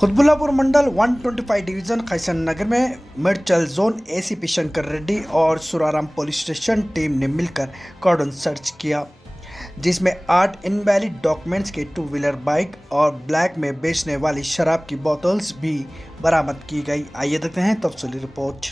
खुतबुल्लापुर मंडल 125 division खैसन नगर में Medchal zone ACP Shankar Reddy और Suraram police station team ने मिलकर कॉर्डन सर्च किया, जिसमें 8 इनवैलिड डॉक्यूमेंट्स के 2 व्हीलर बाइक और ब्लैक में बेचने वाली शराब की बोतल्स भी बरामद की गई। आइए देखते हैं तफसीली रिपोर्ट।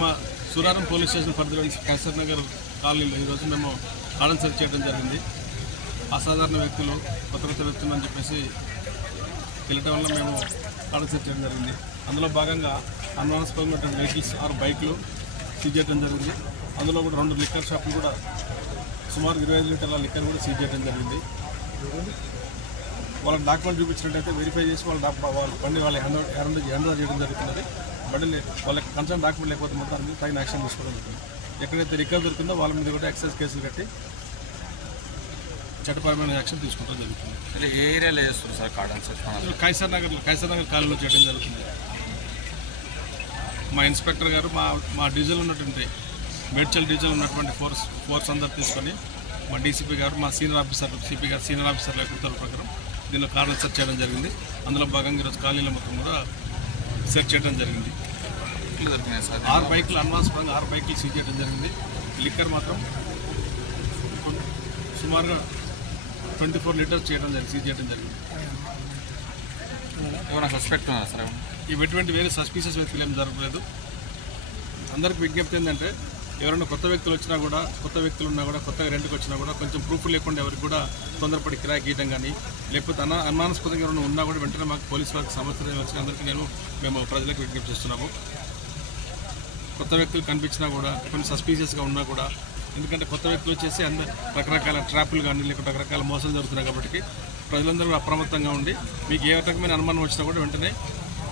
మా సురారం పోలీస్ స్టేషన్ పరిధిలో కైసర్ నగర్ కాలనీలో ఈరోజు మేము కాడన్ సెర్చ్ చేయడం జరిగింది. అసాధారణ వ్యక్తులు కొత్త వ్యక్తులు అని చెప్పేసి వెళ్ళటం వల్ల మేము కాడన్ సెర్చ్ చేయడం జరిగింది. అందులో భాగంగా అన్వాన్స్పరమైన వెహికల్స్ 6 బైకులు సీజ్ చేయడం జరిగింది. అందులో కూడా 2 లిక్కర్ షాపులు కూడా సుమారు 25 లీటర్ల లిక్కర్ కూడా సీజ్ చేయడం జరిగింది. వాళ్ళ డాక్యుమెంట్ చూపించినట్టయితే వెరిఫై చేసి వాళ్ళ బండి వాళ్ళ హ్యాండ్ చేయడం జరుగుతున్నది. బండిని వాళ్ళకి కన్సర్న్ డాక్యుమెంట్ లేకపోతే మొత్తం తగిన యాక్షన్ తీసుకోవడం జరుగుతుంది. ఎక్కడైతే రికవర్ దొరికిందో వాళ్ళ మీద కూడా ఎక్సైజ్ కేసులు కట్టి చట్టపరమైన యాక్షన్ తీసుకోవడం జరుగుతుంది. ఏ ఏరియాలో చేస్తుంది sir cordon search? Kaiser Nagar కాలనీలో చేయడం జరుగుతుంది. మా ఇన్స్పెక్టర్ గారు మా డీజిల్ ఉన్నటువంటి మేడ్చల్ డీజిల్ ఉన్నటువంటి ఫోర్స్ అందరు తీసుకొని మా డీసీపీ గారు మా సీనియర్ ఆఫీసర్ సిపి గారు సీనియర్ ఆఫీసర్ల ఉత్తర్వుల ప్రకారం దీనిలో కాడన్ సెర్చ్ చేయడం జరిగింది. అందులో భాగంగా ఈరోజు కాలనీలో మొత్తం కూడా సెర్చ్ చేయడం జరిగింది. 6 బైకులు అడ్వాన్స్ పరంగా 6 బైకులు సీజ్ చేయడం జరిగింది. లిక్కర్ మాత్రం సుమారుగా 24 లీటర్స్ సీజ్ చేయడం జరిగింది. ఏమైనా సస్పెక్ట్ ఉన్నా సార్? ఎటువంటి వేరే సస్పీషియస్ వ్యక్తులు ఏం జరగలేదు. అందరికి విజ్ఞప్తి ఏంటంటే ఎవరైనా కొత్త వ్యక్తులు వచ్చినా కూడా కొత్తగా రెంట్కి వచ్చినా కూడా కొంచెం ప్రూఫ్ లేకుండా ఎవరికి కూడా తొందరపడి కిరాయి గీయడం కానీ లేకపోతే అనుమానాస్పదంగా ఎవరైనా ఉన్నా కూడా వెంటనే మాకు పోలీసు వారికి సమాచారం వచ్చి అందరికీ మేము ప్రజలకు విజ్ఞప్తి చేస్తున్నాము. కొత్త వ్యక్తులు కనిపించినా కూడా కొన్ని సస్పీషియస్గా ఉన్నా కూడా, ఎందుకంటే కొత్త వ్యక్తులు వచ్చేసి రకరకాల ట్రాపులు కానీ లేకపోతే రకరకాల మోసాలు జరుగుతున్నాయి కాబట్టి ప్రజలందరూ అప్రమత్తంగా ఉండి మీకు ఏ రకమైన అనుమానం వచ్చినా కూడా వెంటనే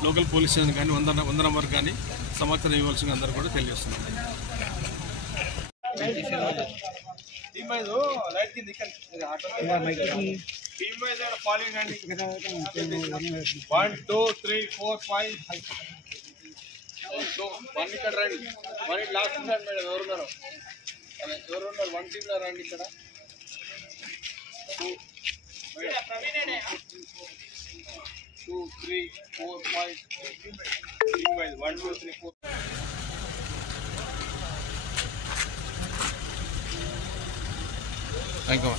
లోకల్ పోలీస్ స్టేషన్ కానీ 100 నంబర్ కానీ సమాచారం ఇవ్వాల్సిన అందరూ కూడా తెలియజేస్తున్నాం. 1 2 3 4 5 1 ఇక్కడ రండి. 1 లాస్ట్ ఉన్నారు మేడం. ఎవరున్నారు 1 టీంలో రండి. ఇక్కడ 2 3 4 5 1 2 3 4. Thank you.